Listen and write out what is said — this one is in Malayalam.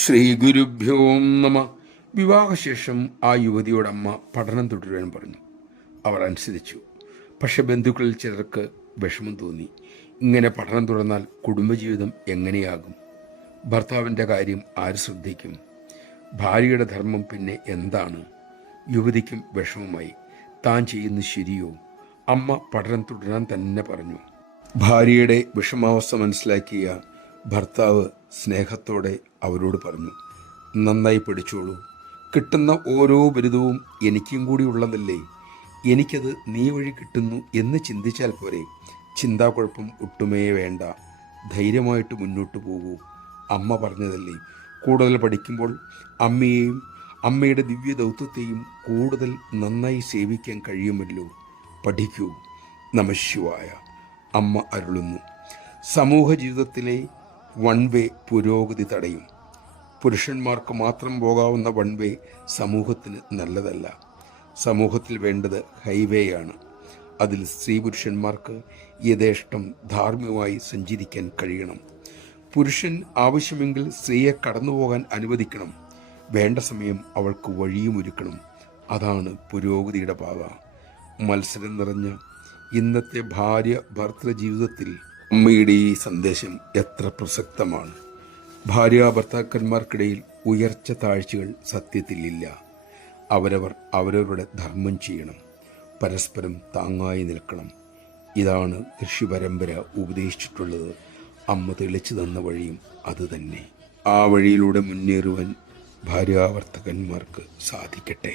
ശ്രീ ഗുരുഭ്യോ നമ. വിവാഹശേഷം ആ യുവതിയോടമ്മ പഠനം തുടരാൻ പറഞ്ഞു. അവർ അനുസരിച്ചു. പക്ഷെ ബന്ധുക്കളിൽ ചിലർക്ക് വിഷമം തോന്നി. ഇങ്ങനെ പഠനം തുടർന്നാൽ കുടുംബജീവിതം എങ്ങനെയാകും? ഭർത്താവിൻ്റെ കാര്യം ആര് ശ്രദ്ധിക്കും? ഭാര്യയുടെ ധർമ്മം പിന്നെ എന്താണ്? യുവതിക്കും വിഷമമായി. താൻ ചെയ്യുന്നത് ശരിയോ? അമ്മ പഠനം തുടരാൻ തന്നെ പറഞ്ഞു. ഭാര്യയുടെ വിഷമാവസ്ഥ മനസ്സിലാക്കിയ ഭർത്താവ് സ്നേഹത്തോടെ അവരോട് പറഞ്ഞു, നന്നായി പഠിച്ചോളൂ. കിട്ടുന്ന ഓരോ ബിരുദവും എനിക്കും കൂടി ഉള്ളതല്ലേ, എനിക്കത് നീ വഴി കിട്ടുന്നു എന്ന് ചിന്തിച്ചാൽ പോരെ. ചിന്താക്കുഴപ്പം ഒട്ടുമേ വേണ്ട, ധൈര്യമായിട്ട് മുന്നോട്ട് പോകൂ. അമ്മ പറഞ്ഞതല്ലേ, കൂടുതൽ പഠിക്കുമ്പോൾ അമ്മയെയും അമ്മയുടെ ദിവ്യ ദൗത്യത്തെയും കൂടുതൽ നന്നായി സേവിക്കാൻ കഴിയുമല്ലോ. പഠിക്കൂ. നമഃശിവായ. അമ്മ അരുളുന്നു. സമൂഹ ജീവിതത്തിലെ വൺ വേ പുരോഗതി തടയും. പുരുഷന്മാർക്ക് മാത്രം പോകാവുന്ന വൺ വേ സമൂഹത്തിന് നല്ലതല്ല. സമൂഹത്തിൽ വേണ്ടത് ഹൈവേയാണ്. അതിൽ സ്ത്രീ പുരുഷന്മാർക്ക് യഥേഷ്ടം ധാർമ്മികമായി സഞ്ചരിക്കാൻ കഴിയണം. പുരുഷൻ ആവശ്യമെങ്കിൽ സ്ത്രീയെ കടന്നുപോകാൻ അനുവദിക്കണം. വേണ്ട സമയം അവൾക്ക് വഴിയുമൊരുക്കണം. അതാണ് പുരോഗതിയുടെ പാത. മത്സരം നിറഞ്ഞ ഇന്നത്തെ ഭാര്യ ഭർത്തൃ ജീവിതത്തിൽ അമ്മയുടെ ഈ സന്ദേശം എത്ര പ്രസക്തമാണ്. ഭാര്യ ഭർത്താക്കന്മാർക്കിടയിൽ ഉയർച്ച താഴ്ചകൾ സത്യത്തിലില്ല. അവരവരുടെ ധർമ്മം ചെയ്യണം. പരസ്പരം താങ്ങായി നിൽക്കണം. ഇതാണ് ഋഷിപരമ്പര ഉപദേശിച്ചിട്ടുള്ളത്. അമ്മ തെളിച്ചു തന്ന വഴിയും അതുതന്നെ. ആ വഴിയിലൂടെ മുന്നേറുവാൻ ഭാര്യാഭർത്തകന്മാർക്ക് സാധിക്കട്ടെ.